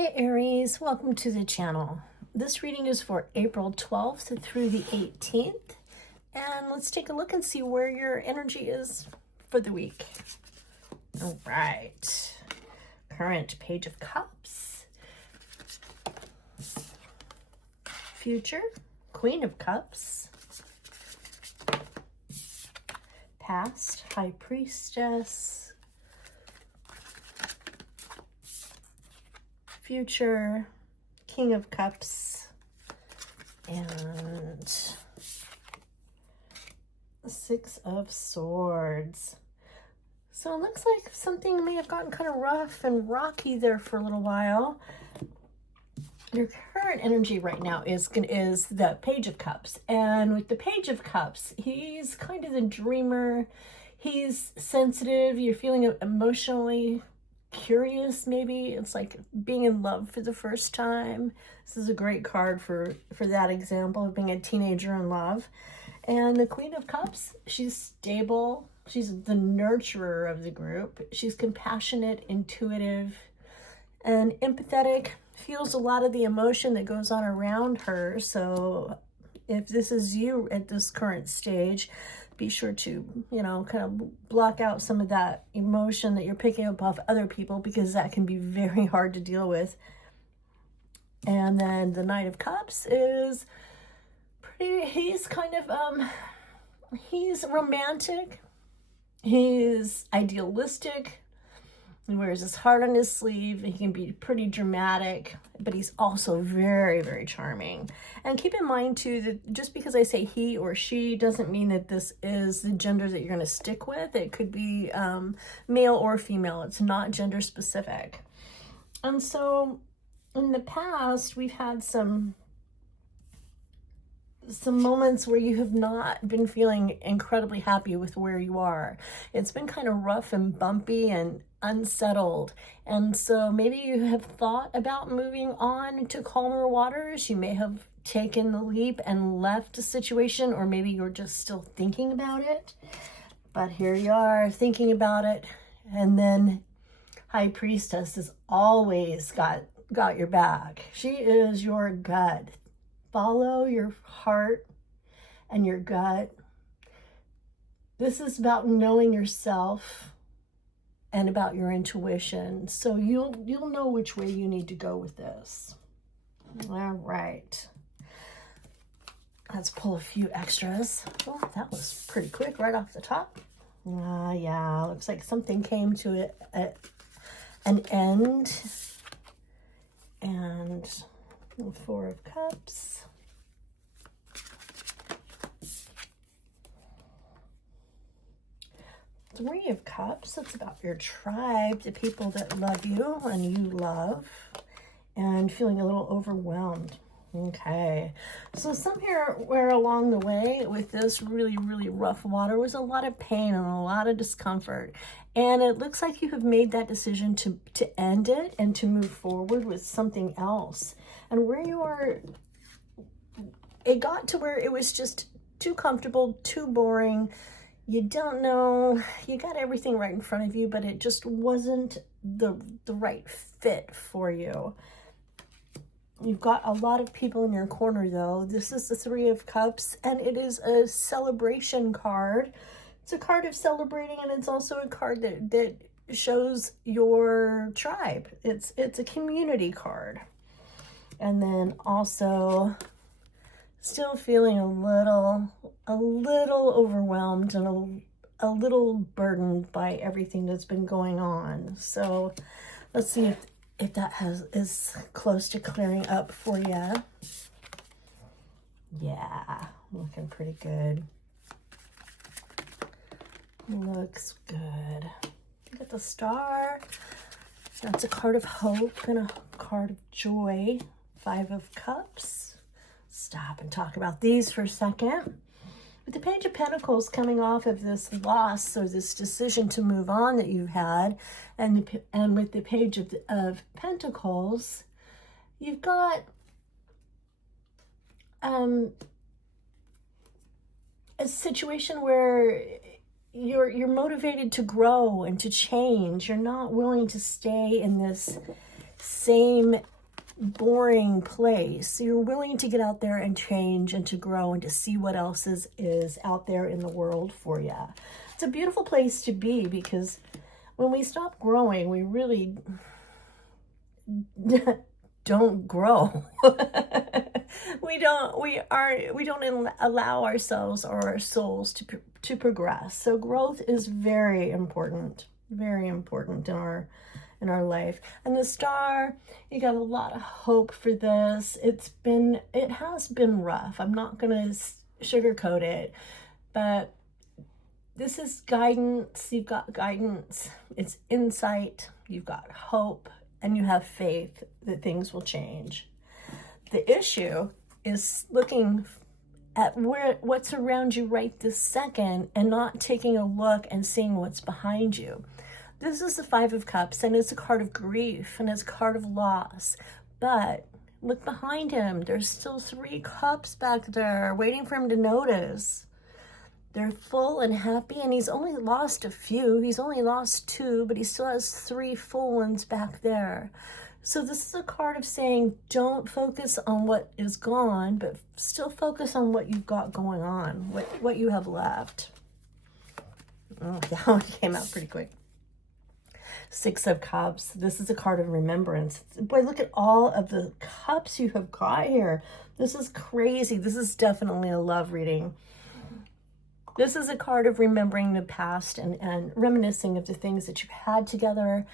Hi Aries, welcome to the channel. This reading is for April 12th through the 18th. And let's take a look and see where your energy is for the week. All right. Current Page of Cups. Future Queen of Cups. Past High Priestess. Future King of Cups, and Six of Swords. So it looks like something may have gotten kind of rough and rocky there for a little while. Your current energy right now is the Page of Cups, and with the Page of Cups, he's kind of the dreamer. He's sensitive. You're feeling emotionally curious, maybe. It's like being in love for the first time. This is a great card for that example of being a teenager in love. And the Queen of Cups, she's stable. She's the nurturer of the group. She's compassionate, intuitive, and empathetic. Feels a lot of the emotion that goes on around her. So if this is you at this current stage, be sure to, kind of block out some of that emotion that you're picking up off other people, because that can be very hard to deal with. And then the Knight of Cups is he's kind of, he's romantic. He's idealistic. He wears his heart on his sleeve. He can be pretty dramatic, but he's also very, very charming. And keep in mind, too, that just because I say he or she doesn't mean that this is the gender that you're going to stick with. It could be male or female. It's not gender specific. And so in the past, we've had some moments where you have not been feeling incredibly happy with where you are. It's been kind of rough and bumpy and unsettled. And so maybe you have thought about moving on to calmer waters. You may have taken the leap and left a situation, or maybe you're just still thinking about it. But here you are thinking about it. And then High Priestess has always got your back. She is your gut. Follow your heart and your gut. This is about knowing yourself and about your intuition. So you'll know which way you need to go with this. All right. Let's pull a few extras. Oh, that was pretty quick right off the top. Yeah, looks like something came to an end. And Four of Cups. Three of Cups. It's about your tribe, the people that love you and you love, and feeling a little overwhelmed. Okay, so somewhere where along the way with this really, really rough water was a lot of pain and a lot of discomfort. And it looks like you have made that decision to end it and to move forward with something else. And where you are, it got to where it was just too comfortable, too boring. You don't know, you got everything right in front of you, but it just wasn't the right fit for you. You've got a lot of people in your corner, though. This is the Three of Cups, and it is a celebration card. It's a card of celebrating, and it's also a card that shows your tribe. It's a community card. And then also still feeling a little overwhelmed and a little burdened by everything that's been going on. So let's see if that is close to clearing up for you. Yeah, looking pretty good. Looks good. You got the Star. That's a card of hope and a card of joy. Five of Cups. Stop and talk about these for a second. With the Page of Pentacles coming off of this loss or this decision to move on that you've had, and with the Page of Pentacles, you've got a situation where you're motivated to grow and to change. You're not willing to stay in this same boring place. You're willing to get out there and change and to grow and to see what else is out there in the world for you. It's a beautiful place to be, because when we stop growing, we really don't grow. we don't allow ourselves or our souls to progress. So growth is very important in our life. And the star, you got a lot of hope for this. It has been rough. I'm not gonna sugarcoat it, but this is guidance. You've got guidance. It's insight. You've got hope, and you have faith that things will change. The issue is looking at what's around you right this second and not taking a look and seeing what's behind you. This is the Five of Cups, and it's a card of grief, and it's a card of loss. But look behind him. There's still 3 cups back there waiting for him to notice. They're full and happy, and he's only lost a few. He's only lost 2, but he still has 3 full ones back there. So this is a card of saying, don't focus on what is gone, but still focus on what you've got going on, what you have left. Oh, that one came out pretty quick. 6 of Cups. This is a card of remembrance. Boy, look at all of the cups you have got here. This is crazy. This is definitely a love reading. This is a card of remembering the past and reminiscing of the things that you've had together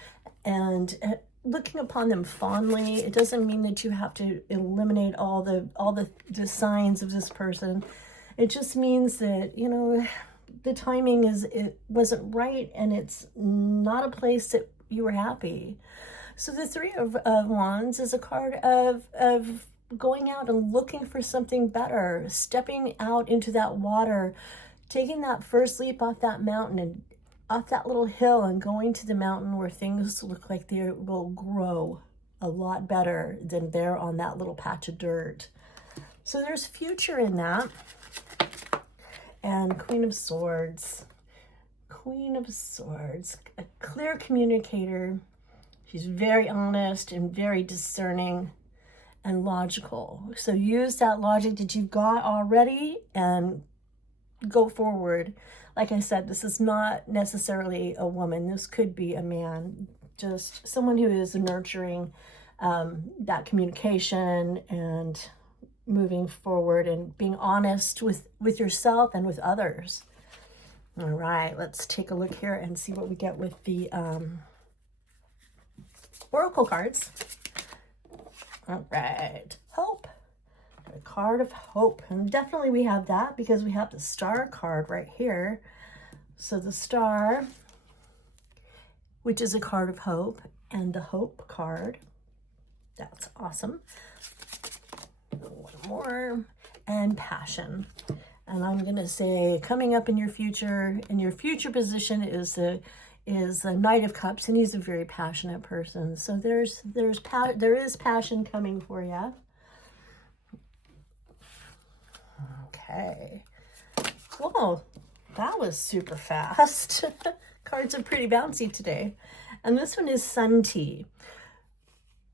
and looking upon them fondly. It doesn't mean that you have to eliminate all the signs of this person. It just means that, you know, the timing it wasn't right, and it's not a place that you were happy. So the 3 of Wands is a card of going out and looking for something better, stepping out into that water, taking that first leap off that mountain and off that little hill and going to the mountain where things look like they will grow a lot better than they're on that little patch of dirt. So there's future in that. And Queen of Swords. Queen of Swords, a clear communicator. She's very honest and very discerning and logical. So use that logic that you've got already and go forward. Like I said, this is not necessarily a woman. This could be a man, just someone who is nurturing that communication and moving forward and being honest with yourself and with others. All right, let's take a look here and see what we get with the oracle cards. All right, hope. A card of hope, and definitely we have that because we have the star card right here. So the star, which is a card of hope, and the hope card. That's awesome. One more, and passion. And I'm gonna say, coming up in your future position is the Knight of Cups, and he's a very passionate person. So there is passion coming for you. Okay. Whoa, that was super fast. Cards are pretty bouncy today. And this one is Sun Tea.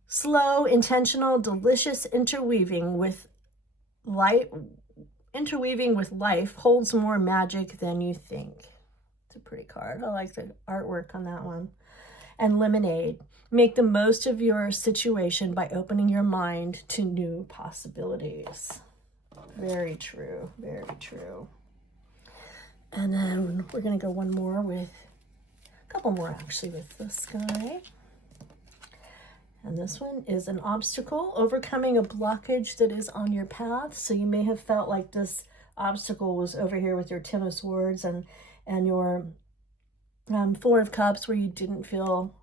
Slow, intentional, delicious interweaving with life holds more magic than you think. It's a pretty card. I like the artwork on that one. And lemonade. Make the most of your situation by opening your mind to new possibilities. Very true. Very true. And then we're going to go one more with, a couple more actually with this guy. And this one is an obstacle, overcoming a blockage that is on your path. So you may have felt like this obstacle was over here with your 10 of Swords and your 4 of Cups, where you didn't feel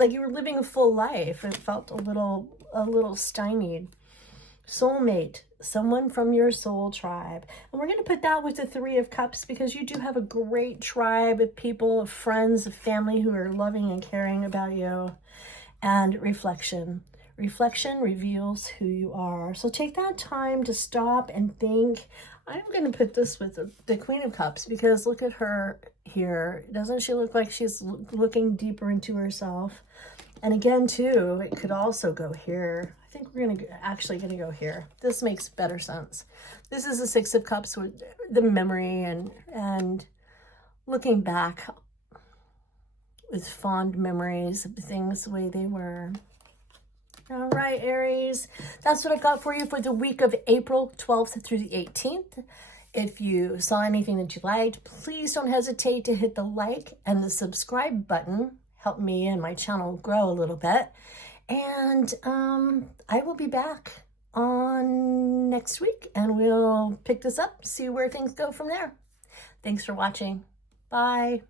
like you were living a full life. It felt a little stymied. Soulmate, someone from your soul tribe. And we're going to put that with the 3 of Cups because you do have a great tribe of people, of friends, of family who are loving and caring about you. And reflection. Reflection reveals who you are. So take that time to stop and think. I'm going to put this with the Queen of Cups because look at her here. Doesn't she look like she's looking deeper into herself? And again, too, it could also go here. I think we're actually going to go here. This makes better sense. This is the Six of Cups with the memory and looking back with fond memories of things the way they were. All right, Aries, that's what I got for you for the week of April 12th through the 18th. If you saw anything that you liked, please don't hesitate to hit the like and the subscribe button. Help me and my channel grow a little bit. And I will be back on next week and we'll pick this up, see where things go from there. Thanks for watching. Bye.